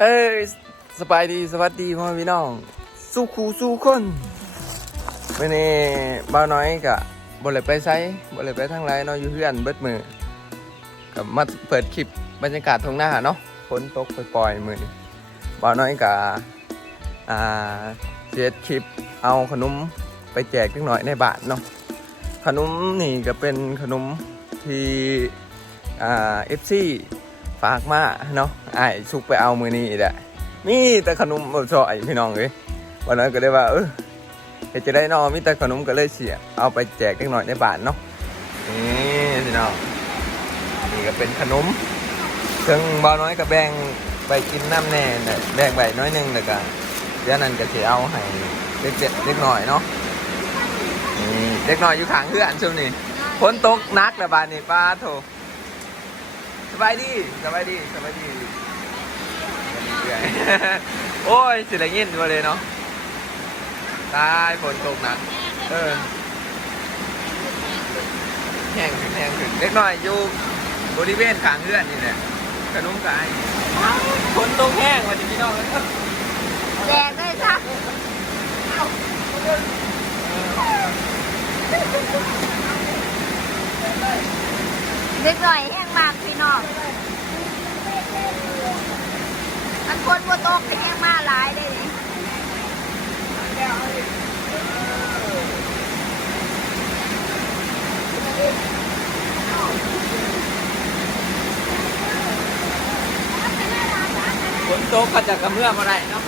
เอ้ยสบายดีสวัสดีพ่อพี่น้องสู้ครูสู้คนวันนี้บ่าน้อยกะบ่เลไปไซบ่เลไปทางไรเนาะอยู่เพื่อนเบิดมือกับมาเปิดคลิปบรรยากาศทงหน้าเนาะฝนตกปล่อยๆมือนี้าน้อยกะอ่าเสียคลิปเอาขนมไปแจกนิดหน่อยในบ้านเนาะขนมนี่ก็เป็นขนมที่อ่าเอฟซี ฝากมาเนาะไอ้ชุกไปเอามือนี้แหละมีแต่ขนมบดซอยพี่น้องเลยวันนั้นก็ได้ว่าเออเฮ็ดจะได้นอมีแต่ขนมก็เลยเสียเอาไปแจกเล็กน่อยในบ้านเนาะนี่พี่น้องนี่ก็เป็นขนมถึงบ่าน้อยก็แบ่งไปกินน้ำแน่นะแบ่งไปน้อยหนึงแล้วก็เดี๋ยวนั้นก็สิเอาให้เล็กเล็กน่อยเนาะนี่เล็กน่อยอยู่ข้างเพื่อนช่วงนี้ฝนตกนักแล้วบานนี้ป้าโถ สบายดีสบายดีสบายดีเรื่อยโอ้ยสิได้ยินมาเลยเนาะตายฝนตกหนักเออแห้งขึ้นแห้งขึ้นเล็กน้อยอยู่บริเวณขางเลื่อนนี่แหละขนมกายฝนตกแห้งมาจะพี่น้องแดกได้จ้ะเด็กน่อยแห้ง มากพี่น้องมันคนบัวตกแห้งมากหลายได้ดิฝนตกก็จะกระเมื่อมาได้เนาะ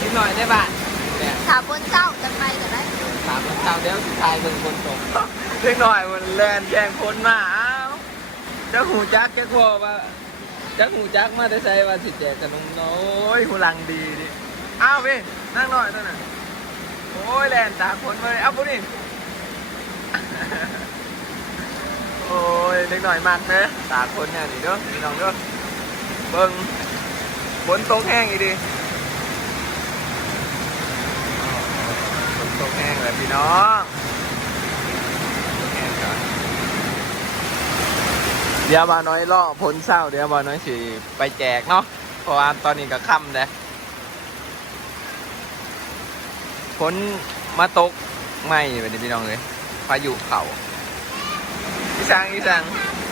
นิดหน่อยได้บ้านเนี่ยถามบนเจ้าจะไปกันได้สามคนเช้าเดี๋ยวสุดท้ายเบิ่งฝนตก เล็กหน่อยมันแลนแย่งฝนมาอ้าวเจ้าหูจักแกกลัวว่าจักหูจักมาได้ใส่ว่าสิแจกขนมน้อยหูลังดีดิอ้าวพี่นั่งหน่อยตัวน่ะโอ้ยแลนตากฝนมาเลยเอาปุ๊นี่โอ้ยเล็กหน่อยมากเด้อตากฝนเนี่ยนี่เด้อพี่น้องเด้อเบิ่งฝนตกแห้งอีดีฝนตกแห้งเลยพี่น้องตกแห้งครับ เดี๋ยวมาน้อยล่อพ้นเศร้า เดี๋ยวมาน้อยสิไปแจกเนาะเพราะว่าตอนนี้ก็ค่ำแล้วฝนมาตกไม่ไปนี่พี่น้องเลยพายุเข่าอีสังอีสัง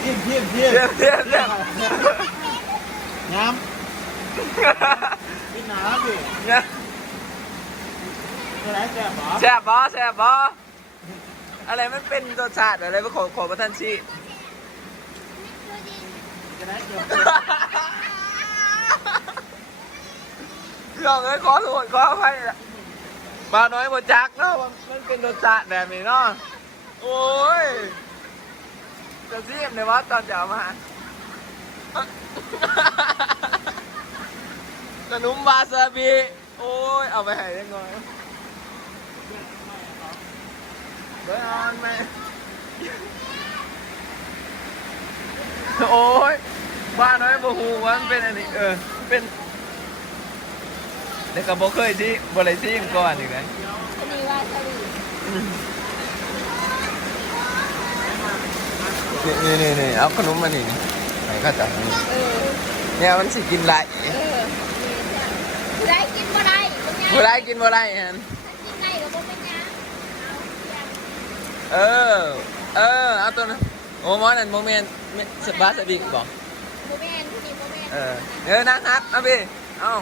เพี้ยนเพี้ยนเพี้ยนเรียบเรียบเรียบน้ำพี่น้ำดิเนี่ยอะไรแซ่บหรอแซ่บบอแซ่บบออะไรมันเป็นรสชาติอะไรไม่ขอขอประทานชีจะได้ เกี่ยวพี่น้องเอ้ยขอโทษขออภัยละมาน้อยหมดจักเนาะว่ามันเป็นรสชาติแบบนี้เนาะโอ้ยจะซีมในวัดตอนจะเอามาขนมวาซาบิโอ้ยเอาไปให้ได้ก่อนเบอร์ออนไหมโอ้ย บ้าน้อยบ่ฮู้ว่ามันเป็นอันนี้เออเป็นเด็กก็บ่เคยที่บ่ได้ซีมก่อนอีกนะอันนี้ว่าสวีนี่นี่นี่เอาขนมมานี่ไหนก็จะนี่เออเนี่ยมันสิกินไรเออผู้ใดกินบ่ได้เป็นไงผู้ไรกินบ่ไรฮันกินได้ก็บ่เป็นไงเออ เออ เอาตัวนั้นโอ้หมอนั่นโมเมนต์สบาสบิกบอก โมเมนต์ที่นี่โมเมนต์เออเดี๋ยวนั่งฮัทเอาพี่เอา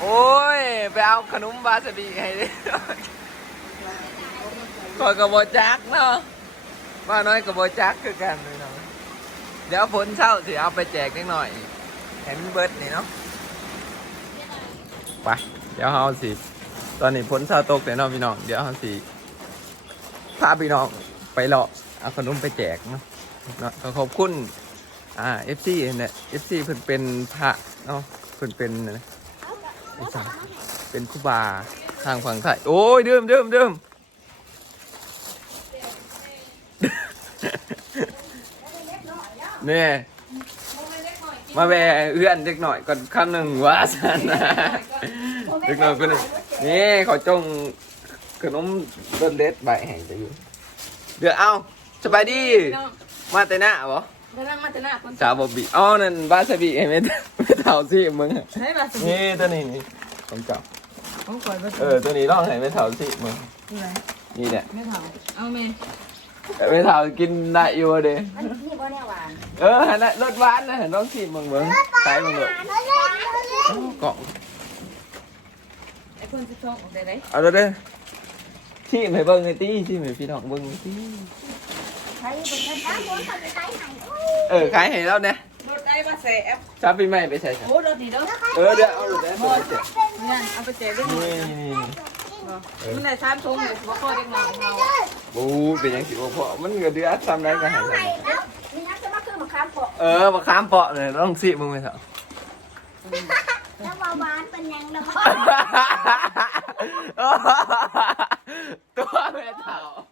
โอ้ย ไปเอาขนมบาสบิให้ดิคอยกับบจักเนาะมาน้อยกับบจักคือกันเลยเนาะเดี๋ยวฝนเช่าสิเอาไปแจกนิดหน่อยเห็นเบิร์ดนี่เนาะไปเดี๋ยวเราสิตอนนี้พ้นซาตกแต่น้องพี่น้องเดี๋ยวเราสิพาพี่น้องไปเลาะเอาขนมไปแจกเนาะเนาะก็ขอบคุณ อ่าเอฟซีเนี่ยเอฟซีเพิ่นเป็นพระเนาะเพิ่นเป็นอะไรนะเป็นครูบาทางฝั่งไทยโอ้ยเดื่มดื่มดื่มเนี่ยมาแวะเอื้อนเล็กหน่อยก่อนคำหนึ่งว่าสันนะเล็กหน่อยก็นี่นี่ขาจงขนมต้นเด็ดใบแห่งจะอยู่เดี๋ยวเอาสบายดี มาแต่หน้าบ่ กำลังมาจะหน้าคนสาวบอบบี้อ๋อนั่นบาสบีเห็นไหมไม่เท่าสิมึงใช่ป่ะสินี่ตัวนี้นี่ของเก่าผมคอยไปเออตัวนี้ลองให้ไม่เท่าสิมึงที่ไหนนี่เนี่ยไม่ถามเอาเมย์ไม่เท่ากินได้อยู่เด้มันนี่บ่แน่หวานเออหันละรสหวานนะเห็นลองสิมึงมึงใส่มึงเลยกล่องไอ้คนสิชงออกได้ไหนเอาตัวเด้อที่ให้เบิ่งไอ้ตี้ที่ให้พี่น้องเบิ่งไอ้ตี้ ใช้เป็นการตั้งบนคนใช้ให้เออขายให้เราเนี่ยรถได้ป่ะเสแอปชอบปีใหม่ไปใส่ใส่โอ้รถดีเด้อเออเดี๋ยวเอารถแดงไปใส่เนี่ยเอาไปแจกได้หมดนี่นี่นี่มันได้สามทงเลยบ่พอเด็กน้อยเฮาบูเป็นยังสิบ่พอมันก็เดือดซ้ำได้ก็ให้ใส่นี่นะจะมาคือมะขามเปาะเออมาข้ามเปาะเลยต้องสิมึงไปเถอะแล้ววาวานเป็นยังแล้วตัวแม่เฒ่าตัวกูวะมัน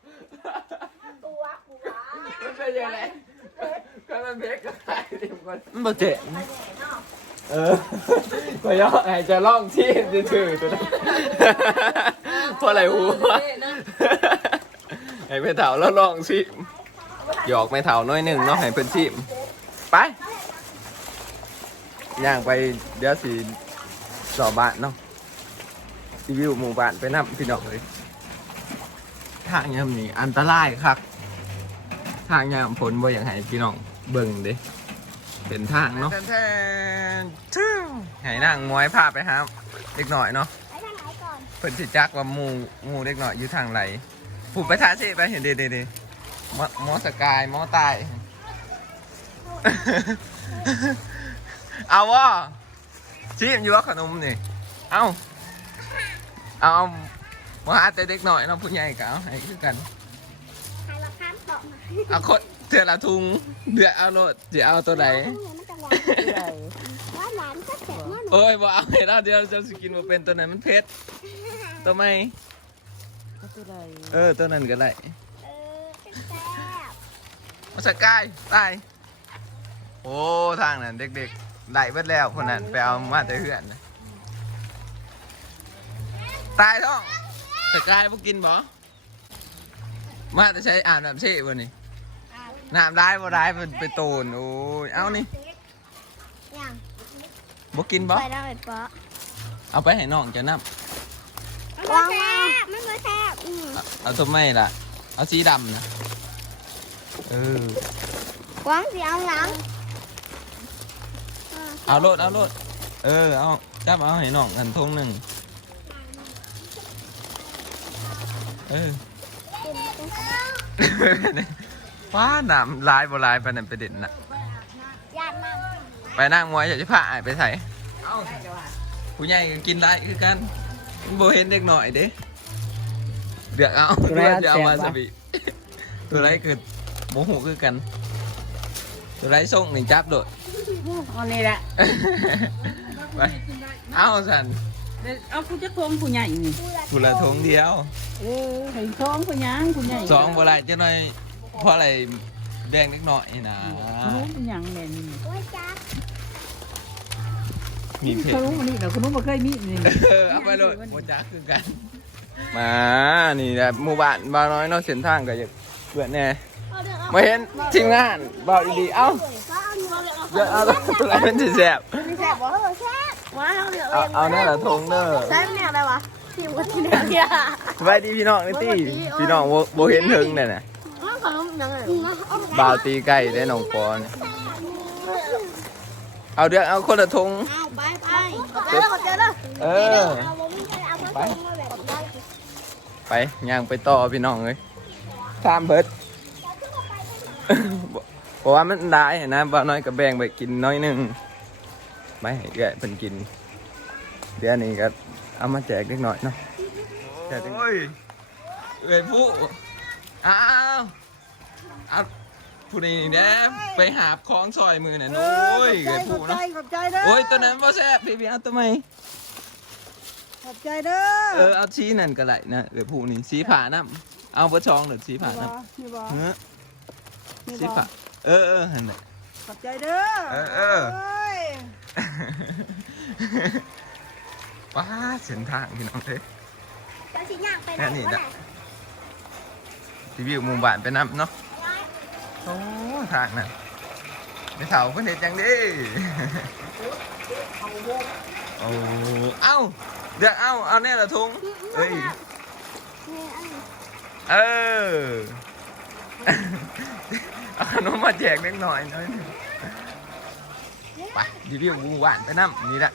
เป็นยังไงก็มันเพกก็ตายดิมันมันบ่เจ็บเออก็ย่อไงจะล่องที่ถือตัวนั้นเพราะอะไรหูให้แม่เฒ่าแล้วลองสิหยอกแม่เฒ่าน้อยหนึ่งเนาะให้เพิ่นชิมไปย่างไปเดี๋ยวสิสอบบ้านเนาะรีวิวหมู่บ้านไปนํพี่น้องเลยทางยามนี้อันตรายครับ ทางยามผลบ่อย่างให้พี่น้องเบิ่งเด้เป็นทางเนาะแทนชื่อให้นั่งมวยพาไปครับเด็กหน่อยเนาะไปทางไหนก่อนเพิ่นสิจักว่าหมู่หมู่เด็กหน่อยอยู่ทางไหนผูกไปทาสิไปเห็นเด้เด้เด้มอมอสกายมอตาย เอาวะชิมอยู่ว่าขนมนี่ เอาเอามาหาแต่เด็กหน่อยเนาะผู้ใหญ่ก็เอาให้คือกันใครมาข้าม เกาะมาเอาคนเถื่อละทุงเดือดเอาโลดเดี๋ยวเอาตัวไหนมันจะหวานหวานหวานก็เสร็จนั่นโอ้ยบอกเอาให้เราเดี๋ยวจะสกินมาเป็นตัวไหนมันเผ็ดตัวไม่ตัวใดเออตัวนั้นก็ได้เออแซ่บมาสกายตายโอ้ทางนั้นเด็กๆได้เบิดแล้วคนนั้นไปเอามาแต่เหือนนะตายท้องสกายพวกกินบ่ มาแต่ใช้อ่านแบบเช่วันนี้น้ำได้บ่ได้เป็นไปโตนโอ้ยเอานี่อย่างบ่กินบ่ไปได้เลยปะเอาไปให้น้องจะนับวางแซ่บไม่มาแซ่บอืมเอาเอาตัวไม่ล่ะ เอาสีดำนะเออวางสีเอาหลังเอาโลดเอาโลดเออเอาจับเอาให้น้องกันทงหนึ่งเออ ว้าหนามลายบ่ลายไปนั่นไปเด่นน่ะ ญาตินั่งไปนั่งมวยอยากจะพาอ้ายไปใส่ผู้ใหญ่ก็กินได้คือกันโบเห็นเด็กหน่อยเด้เดือกเอาตัวไหนอันเดี๋ยวเอามาแสบสวะบิตัวไรเกิดโมโหคือกัน ตัวไรส่งหนึ่งจับโดดอันนี้แหละไปเอาสันเอาผู้จะทงผู้ใหญ่นี่กุละทงเดียว เออให้ทองผู้หยังผู้ใหญ่สองบ่ไรจะหน่อยเพราะอะไรแดงเล็กหน่อยนะรู้ผู้หยังแม่นี่โอ้ยจ้ามีเพชเขารรู้อันนี้แต่คุณรู้บ่เคยมีนี่เออเอาไปเลยโมจ้าคือกัน มานี่แหละหมู่บ้านบ้านน้อยเนอกเส้นทางก็อยากเบื่อแน่มาเห็นทีมงานบอกดีๆเอ้าก็เอาเนื้อเดี๋ยวเอาตัวอะไรเป็นสิแสบไม่แซ่บเหรอเออแซ่บว้าวเดี๋ยวเอาเอาเนี่ยแหละทงเด้อแซ่บเนี่ยอะไรวะ ทีมกันที่เนี่ยเนี่ยสบายดีพี่น้องนี่ตี้พี่น้องบ่บ่เห็นถึงเนี่ยนะมันขนมยังไงบ่าวตีไก่ได้น้องปอนเอาเดือกเอาคนละทงเอาไปไปเจอแล้วเจอแล้วเออเอาบ่มีใครเอามาส่งมาแบบได้ไปย่างไปต่อพี่น้องเลยข้ามเบิดเพราะว่ามันได้นะบ่าวน้อยกับแบ่งไปกินน้อยหนึงไม่ให้แกเพิ่นกินเดี๋ยวนี้ก็ เอามาแจกเล็กน้อยเนาะแจกโอ้ยเอ้ยผู้อ้าวเอาผู้นี้เนี่ยไปหาบของซอยมือน่ะโอ้ยเอ้ยผู้เนาะขอบใจเด้อโอ้ยตัวนั้นบ่แซ่บพี่พี่เอาตัวไหมขอบใจเด้อเออเอาชี้นั่นก็ได้นะเอ้ยผู้นี่สีผ่าน้ำเอาบ่ชองหรือสีผ่าน้นี่บ่ำเฮ้อสีผ่าเออเออหั่นน่ะขอบใจเด้อเออเออ ยว้าเส้นทางพี่น้องเอ้ยเดี๋ยวสิย่างไปไหนแน่นี่วะนะรีวิวหมุมบ้านไปนํเนาะโอ้ทางน่ะไม่เถาเพิ่นเฮ็ดจังดิโอ้เอ้าเดี๋ยวเอ้าเอาแน่ละทุงเอ้ยเออเอาขนมมาแจกเล็กหน่อยหน้อยหนึ่งไปรีวิวหมูหวานไปน้ำนี่แหละ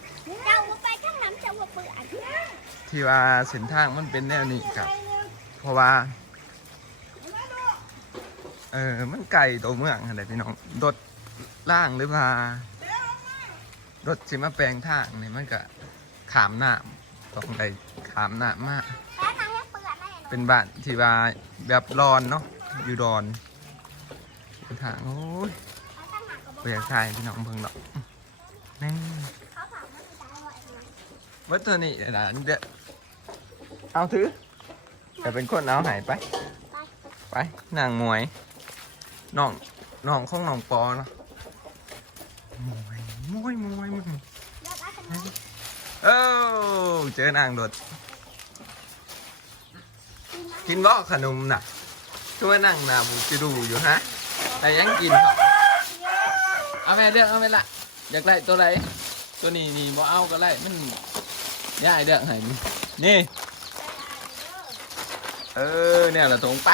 ที่ว่าเส้นทางมันเป็นแนวนี้ครับ เพราะว่า เออมันไก่ตัวเมืองอะไรพี่น้องรถล่างหรือว่ารถสิมาแปลงทางนี่มันก็ขามหน้ำต้องได้ขามหน้ำมาก เป็นบ้านที่ว่าแบบรอนเนาะอยู่ดอนทางโอ้ยเปลี่ยนทายพี่น้องเพิ่งหรอกนี่ วัตถุนี่นะเดี๋ยวเอาถือแต่เป็นคนเอาหายไป ไปนางมวยน้องน้องของน้องปอเนาะมวยมวยมวยมวยเลือกเอาขนมเอ้าเจอนางโดดกินบ่ขนมน่ะช่วยนั่งนาบุจะดูอยู่ฮะแต่ยังกินเอาแม่เดือกเอาแม่ละอยากไล่ตัวไหนตัวนี้นี่บ่เอาก็ไล่มัน ย่ายเดือกให้นี่นี่ เออเนี่ยละตรงไป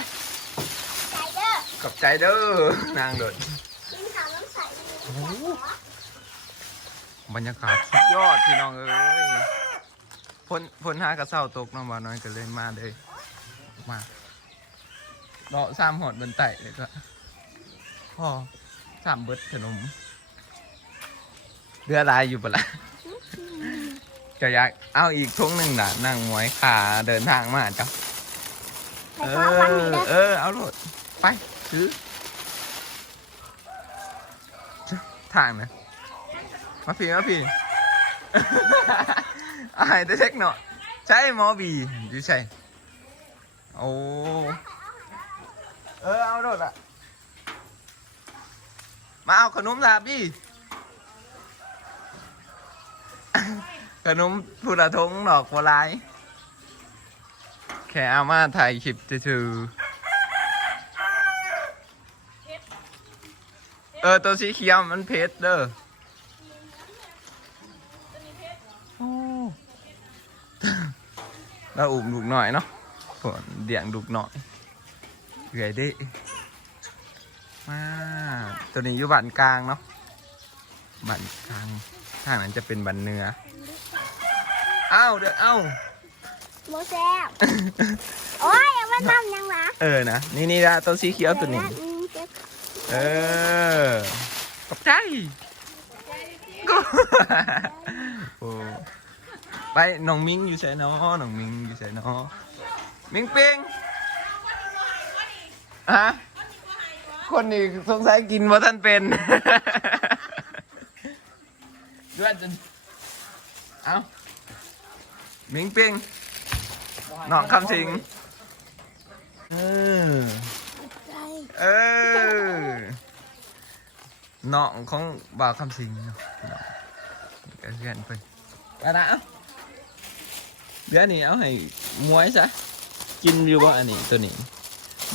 ใจเด้อขอบใจเด้อนางโดดกินข้าวน้ำใสโอ้โหบรรยากาศสุดยอดพี่น้องเอ้ยพ้นพ้นห้ากระเซ้าตกน้องบาน้อยก็เลยมาเลยมาเลาะสามหอดบนไต่เลยก็พ่อสามเบิดขนมเรือลายอยู่ปะละ จะอยากเอาอีกทุ่งหนึ่งน่ะนั่งหมวยขาเดินทางมาจ้ะไปเอขอฟังอนี่เด้อเออเอาโลดไปซื้อทางนะมาพี่มาพี่อายได้เทคหน่อยใช่หมอบีอยู่ใช่โอ้เออเอาโลดอะมาเอาขนมลาบดิ นมพูดะทงดอกบัวลาย แค่เอามาถ่ายคลิปถือเออ ตัวสีเขียวมันเพชรเด้อเราอุ่มดุกหน่อยเนาะฝนเดี่ยงดุกหน่อยเหื่อยดิมาตัวนี้อยู่บันกลางเนาะบันกลางทางนั้นจะเป็นบันเนื้อ อ้าเด้อเอ้าโมแซ่บโอ้ยยังไม่ทำยังนะเออนะนี่นี่ละตัวสีเขียวตัวนี้อืมเจ็บเออขอบใจก็โอ้ไปน้องมิงอยู่ใส่นอน้องมิงอยู่ใส่นอมิงเป้งฮะคนนี้สงสัยกินว่าท่านเป็นด้วยจนเอา มิงเป้งน้องคำสิง เออใจเออเนาะของบ่าวคำสิงเนาะเนาะก็เพื่อนเพิ่นไปละเอ้าเดี๋ยวนี้เอาให้มวยซะ กินอยู่บ่อันนี้ตัวนี้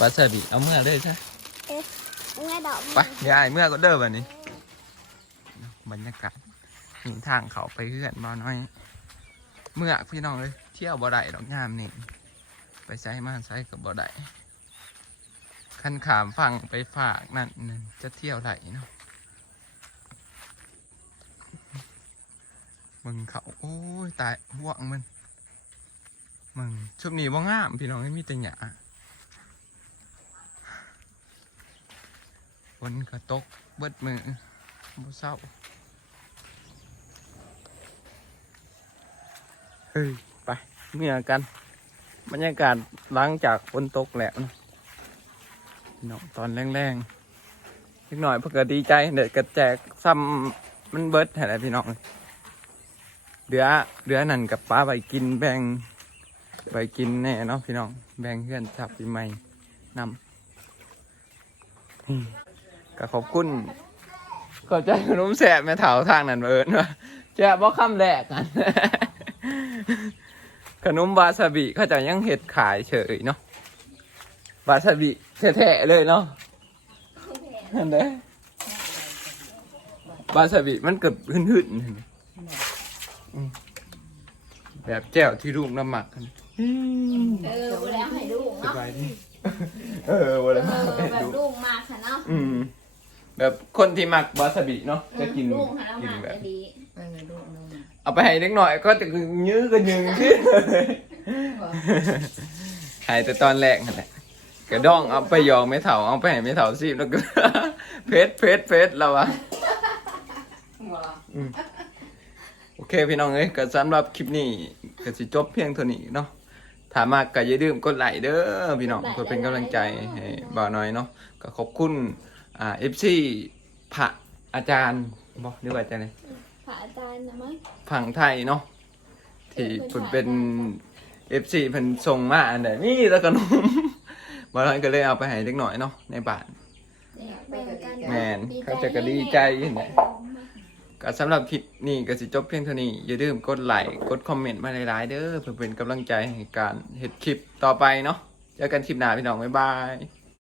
บาซาบิเอาเมื่อเลยซะเงยดอกไปยายเมื่อก็เด้อบัดนี้ บรรยากาศนี่ทางเขาไปเพื่อนบ่าวน้อย เมื่อพี่น้องเลยเที่ยวบ่อได้ดอกงามนี่ไปใช้มาใช้กับบ่อได้ขั้นขามฟังไปฝากนั่นนั่นจะเที่ยวไหลเนาะมึงเขาโอ้ยตายห่วงมันมึงชุบนี้ว่างามพี่น้องไม่มีแต่หยาฝนก็ตกเบิดมือบ่เศร้า เฮ้ยไปเมื่อกันบรรยากาศหลังจากฝนตกแหล้วเนาะน้องตอนแรงๆนิดหน่อยเพื่อกดีใจเด็กกระแจกซ้ำมันเบิดอะไรพี่น้องเดือเดือนั่นกับป้าไปกินแบ่งไปกินแน่เนาะพี่น้อง แบ่งเพื่อนจับปีใหม่นำก็ขอบคุณขอบใจขนมแสบแม่เถาทางนั้นเอิญว่าจะบอกคำแรกกัน ขนมวาซาบิเขาจะยังเห็ดขายเฉยเนาะวาซาบิแท้ๆเลยเนาะนั่นเด้วาซาบิมันเกิดหึ่นหึ่นๆอืมแบบแจ่วที่ลูกน้ำหมักกันเออบ่แล้วให้ลูกสเนาะบายดีเออวันเอละอให้แบบดูลูกมากค่ะเนาะอืมแบบคนที่มักวาซาบิเนาะจะกินลูกค่ะแล้วกินมากแบบจะดี เออลูกน้อง เอาไปให้เล็กหน่อยก็จะยื้อกันยืงขึ้นเลยหายแต่ตอนแรกนั่นแหละกระด้องเอาไปยองไม่เถาเอาไปให้ไม่เถาสิแล้วก็ เพชรเพชรเพชรเราอะหัวโอเคพี่น้องเอ้ยก็สำหรับคลิปนี้ก็สิจบเพียงเท่านี้เนาะถ้ามากก็อย่าลืมกดไลค์เด้อพี่น้องเพื่อเป็นกำลังใจให้บ่าวน้อยเนาะก็ขอบคุณอ่า FC พระอาจารย์บอกหรือว่าอาจารย์อะไร พระอาจารย์นะมั้ง ฝั่งไทยเนาะที่เพิ่นเป็น FC เพิ่นส่งมาอันใดนี่แล้วก็นมบ่าวน้อยก็เลยเอาไปให้เล็กหน่อยเนาะในบ้านเนี่ยแบ่งกันแม่นเขาจะก็ดีใจเห็นไหม ก็สำหรับคลิปนี้ก็สิจบเพียงเท่านี้ อย่าลืมกดไลค์กดคอมเมนต์มาหลายๆเด้อเพื่อเป็นกำลังใจให้การเฮ็ดคลิปต่อไปเนาะเจอกันคลิปหน้าพี่น้อง บ๊ายบาย